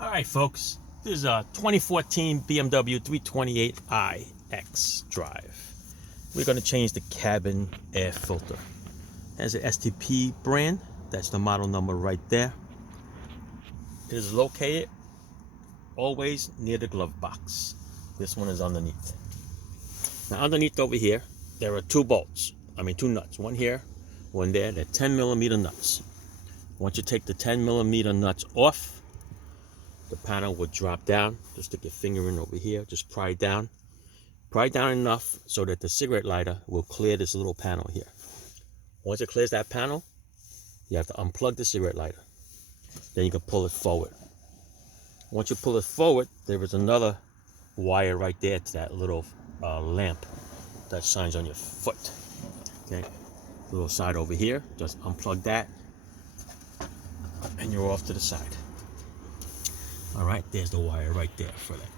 Alright folks, this is a 2014 BMW 328i X drive. We're going to change the cabin air filter. It has an STP brand, that's the model number right there. It is located always near the glove box. This one is underneath. Now underneath over here, there are two nuts. One here, one there. They're 10mm nuts. Once you take the 10mm nuts off, the panel will drop down. Just stick your finger in over here, just pry down. Pry down enough so that the cigarette lighter will clear this little panel here. Once it clears that panel, you have to unplug the cigarette lighter. Then you can pull it forward. Once you pull it forward, there is another wire right there to that little lamp that shines on your foot. Okay, little side over here, just unplug that and you're off to the side. All right, there's the wire right there for that.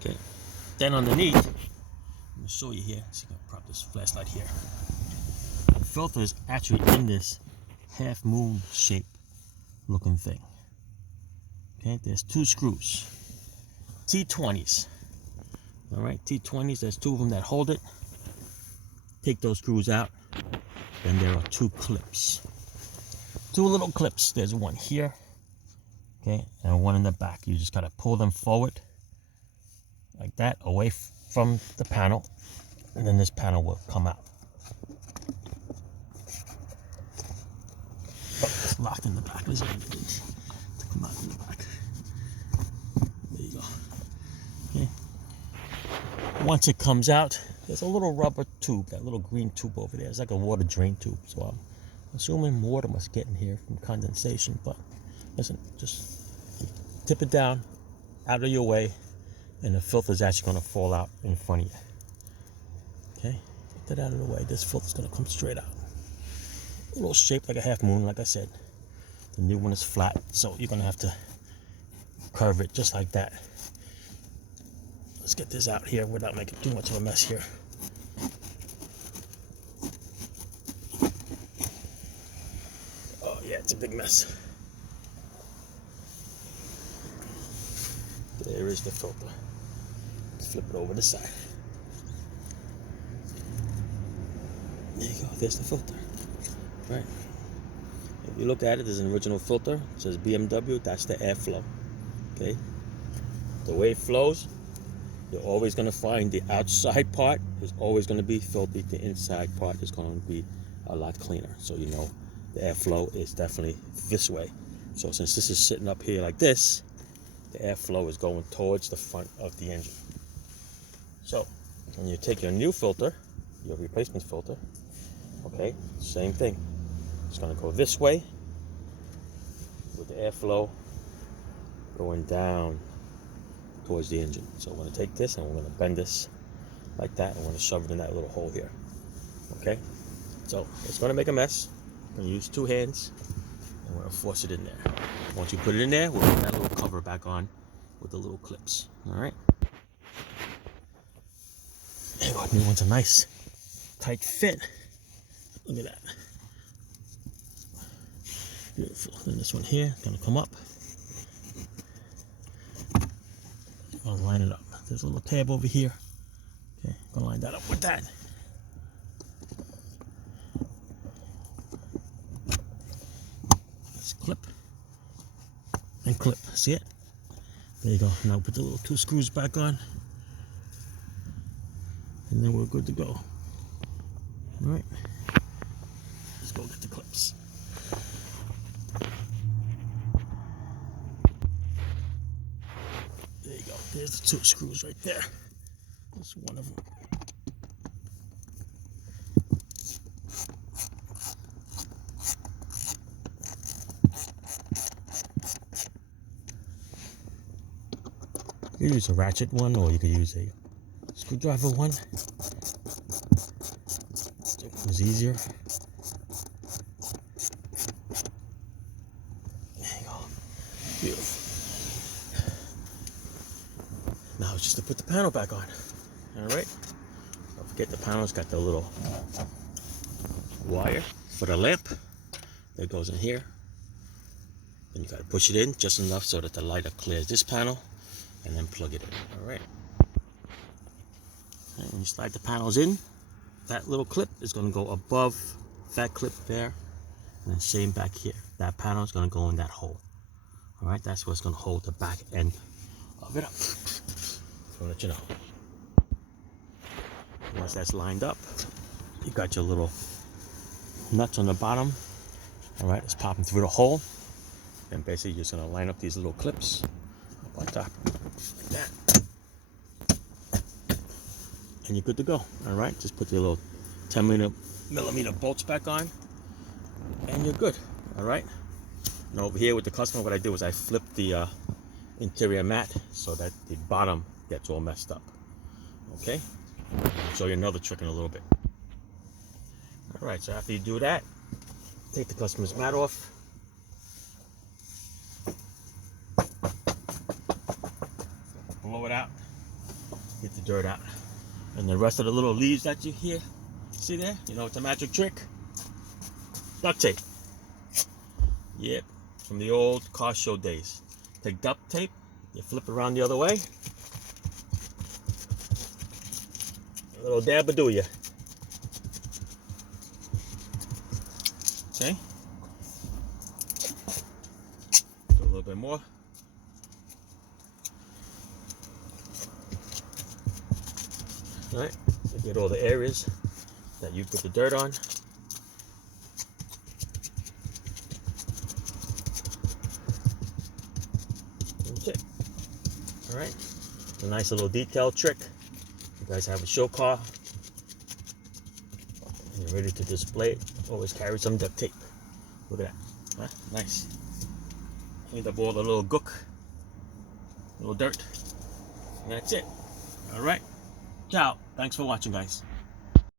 Okay, then underneath, let me show you here. So you can prop this flashlight here. The filter is actually in this half moon shape looking thing. Okay, there's two screws, T20s. All right, T20s, there's two of them that hold it. Take those screws out. Then there are two clips. Two little clips. There's one here, okay, and one in the back. You just gotta pull them forward like that, away from the panel, and then this panel will come out. Oh, it's locked in the back. Let's to come out in the back. There you go. Okay. Once it comes out, there's a little rubber tube, that little green tube over there. It's like a water drain tube. So I'm assuming water must get in here from condensation. But listen, just tip it down, out of your way, and the filter is actually going to fall out in front of you. Okay, get that out of the way. This filter is going to come straight out. A little shaped like a half moon, like I said. The new one is flat, so you're going to have to curve it just like that. Let's get this out here without making too much of a mess here. Oh yeah, it's a big mess. There is the filter. Let's flip it over the side. There you go, there's the filter. Right. If you look at it, there's an original filter. It says BMW, that's the airflow. Okay. The way it flows, you're always going to find the outside part is always going to be filthy. The inside part is going to be a lot cleaner. So you know the airflow is definitely this way. So since this is sitting up here like this, the airflow is going towards the front of the engine. So when you take your new filter, your replacement filter, okay, same thing. It's going to go this way with the airflow going down towards the engine. So we're going to take this and we're going to bend this like that, and we're going to shove it in that little hole here. Okay, so it's going to make a mess. We're going to use two hands and we're going to force it in there. Once you put it in there, we'll put that little cover back on with the little clips. All right, there you go. New one's a nice tight fit. Look at that, beautiful. Then this one here is going to come up. I'll line it up. There's a little tab over here. Okay, I'm gonna line that up with that. Let's clip and clip. See it? There you go. Now put the little two screws back on, and then we're good to go. All right. Let's go get the clips. There you go. There's the two screws right there. That's one of them. You can use a ratchet one, or you could use a screwdriver one. It's easier. There you go. Beautiful. Now it's just to put the panel back on. All right. Don't forget the panel's got the little wire for the lamp that goes in here. Then you gotta push it in just enough so that the lighter clears this panel, and then plug it in. All right. And when you slide the panels in, that little clip is gonna go above that clip there, and then same back here. That panel is gonna go in that hole. All right, that's what's gonna hold the back end of it up. I'll let you know. Once that's lined up, you got your little nuts on the bottom. All right, it's popping through the hole. And basically, you're just gonna line up these little clips up on top, like that. And you're good to go. All right, just put your little 10mm bolts back on, and you're good. All right. Now over here with the customer, what I do is I flip the interior mat so that the bottom gets all messed up. Okay. I'll show you another trick in a little bit. All right. So after you do that, take the customer's mat off. Blow it out. Get the dirt out. And the rest of the little leaves that you hear, see there? You know it's a magic trick? Duct tape. Yep, from the old car show days. Take duct tape, you flip it around the other way. A little dab do ya. Okay. Do a little bit more. All right, you get all the areas that you put the dirt on. That's it. All right, a nice little detail trick. You guys have a show car, and you're ready to display it. Always carry some duct tape. Look at that, huh? Nice. Cleaned up all the little gook, little dirt, and that's it. All right. Ciao. Thanks for watching, guys.